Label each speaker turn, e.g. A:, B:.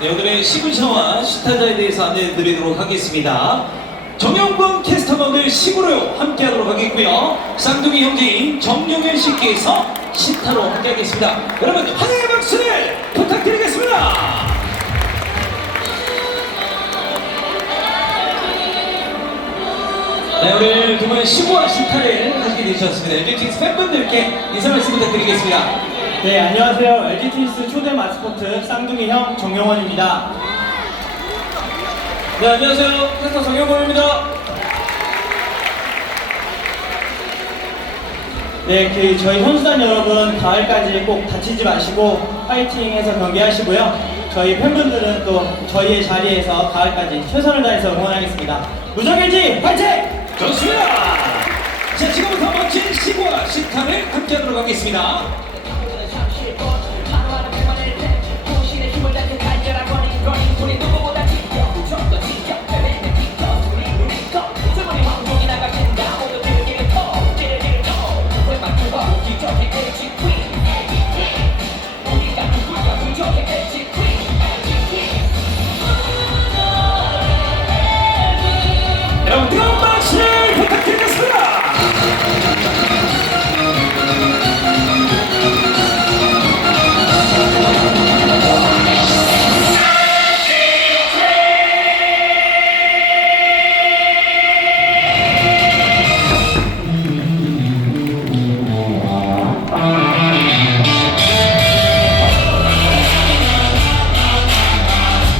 A: 네, 오늘의 시군샤와 시타자에 대해서 안내해 드리도록 하겠습니다. 정영권 캐스터가 오늘 시구로 함께 하도록 하겠고요. 쌍둥이 형제인 정용현 씨께서 시타로 함께 하겠습니다. 여러분 환영의 박수를 부탁드리겠습니다. 네, 오늘 두 분의 시구와 시타를 하시게 되셨습니다. LGT 팬분들께 인사 말씀 부탁드리겠습니다.
B: 네, 안녕하세요. LG 트윈스 초대 마스코트 쌍둥이 형 정용원입니다.
A: 네, 안녕하세요. 캐스터 정영권입니다.
B: 네, 그 저희 선수단 여러분 가을까지 꼭 다치지 마시고 파이팅해서 경기하시고요. 저희 팬분들은 또 저희의 자리에서 가을까지 최선을 다해서 응원하겠습니다. LG 파이팅!
A: 좋습니다. 자, 지금부터 멋진 시구와 시타를 함께 하도록 하겠습니다.